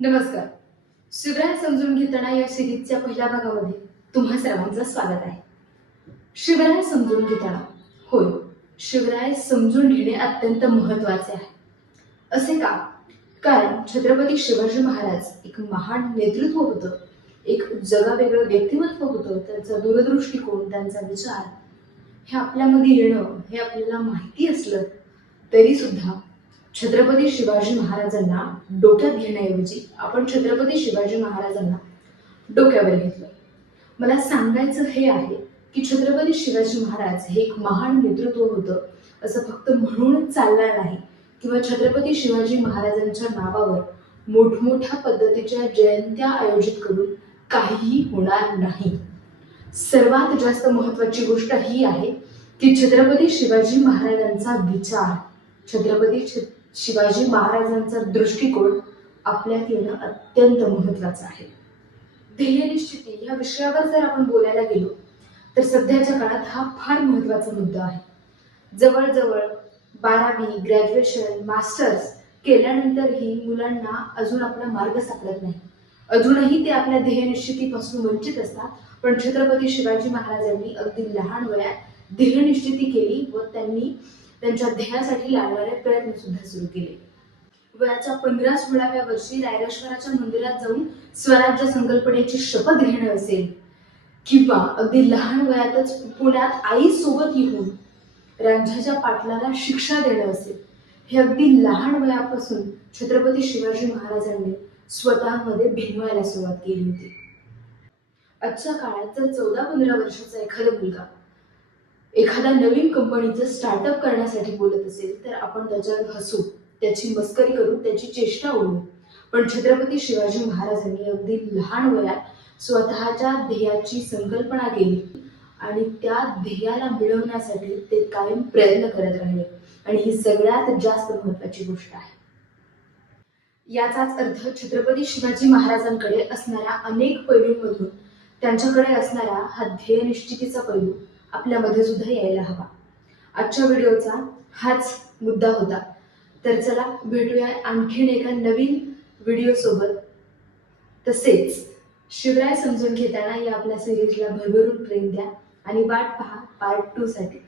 नमस्कार. शिवराय समजून घेताना या सिरीजच्या पहिल्या भागामध्ये तुम्हा सर्वांचं स्वागत आहे. शिवराय समजून घेताना. होय, शिवराय समजून घेणे अत्यंत महत्त्वाचे आहे. असे का? कारण छत्रपती शिवाजी महाराज एक महान नेतृत्व होतं, एक जगावेगळं व्यक्तिमत्व होतं. त्यांचा दूरदृष्टिकोन, त्यांचा विचार हे आपल्यामध्ये येणं हे आपल्याला माहिती असलं तरी सुद्धा छत्रपती शिवाजी महाराजांना डोक्यात घेण्याऐवजी आपण छत्रपती शिवाजी महाराजांना डोक्यावर घेतलं. मला सांगायचं हे आहे की छत्रपती शिवाजी महाराज हे एक महान नेतृत्व होतं असं फक्त म्हणून चालणार नाही, किंवा छत्रपती शिवाजी महाराजांच्या नावावर मोठमोठ्या पद्धतीच्या जयंत्या आयोजित करून काहीही होणार नाही. सर्वात जास्त महत्त्वाची गोष्ट ही आहे की छत्रपती शिवाजी महाराजांचा विचार, शिवाजी महाराजांचा दृष्टिकोन आपल्यात येणं अत्यंत महत्त्वाचं आहे. ध्येयनिश्चिती या विषयावर जर आपण बोलायला गेलो तर सध्याच्या काळात हा फार महत्त्वाचा मुद्दा आहे. जवळजवळ 12वी, ग्रॅज्युएशन, मास्टर्स केल्यानंतरही मुलांना अजून आपला मार्ग सापडत नाही. अजूनही ते आपल्या ध्येयनिश्चितीपासून वंचित असतात. पण छत्रपती शिवाजी महाराजांनी अगदी लहान वयात ध्येयनिश्चिती केली व त्यांनी त्यांच्या ध्येयासाठी लागणारे प्रयत्न सुद्धा सुरू केले. वयाच्या 15-16व्या वर्षी रायरेश्वराच्या मंदिरात जाऊन स्वराज्य संकल्पनेची शपथ घेणं असेल, किंवा अगदी लहान वयातच पुण्यात आईसोबत येऊन रांझाच्या पाटलाला शिक्षा देणं असेल, हे अगदी लहान वयापासून छत्रपती शिवाजी महाराजांनी स्वतःमध्ये भिनवायला सुरुवात केली होती. आजच्या काळात जर 14-15 वर्षाचा एखादा मुलगा एखाद्या नवीन कंपनीचं स्टार्टअप करण्यासाठी बोलत असेल तर आपण त्याच्यावर हसू, त्याची मस्करी करू, त्याची चेष्टा उडवू. पण छत्रपती शिवाजी महाराजांनी अगदी लहान वयात स्वतःच्या ध्येयाची संकल्पना केली आणि त्या ध्येयाला मिळवण्यासाठी ते कायम प्रयत्न करत राहिले. आणि ही सगळ्यात जास्त महत्त्वाची गोष्ट आहे. याचाच अर्थ छत्रपती शिवाजी महाराजांकडे असणाऱ्या अनेक पैलूंमधून त्यांच्याकडे असणारा हा ध्येयनिश्चितीचा पैलू आपल्यामध्ये सुद्धा यायला हवा. आजच्या व्हिडिओचा हाच मुद्दा होता. तर चला भेटूया आणखीन एका नवीन व्हिडिओ सोबत. तसेच शिवराय समजून घेताना या आपल्या सिरीजला भरभरून प्रेम द्या आणि वाट पहा पार्ट 2 साठी.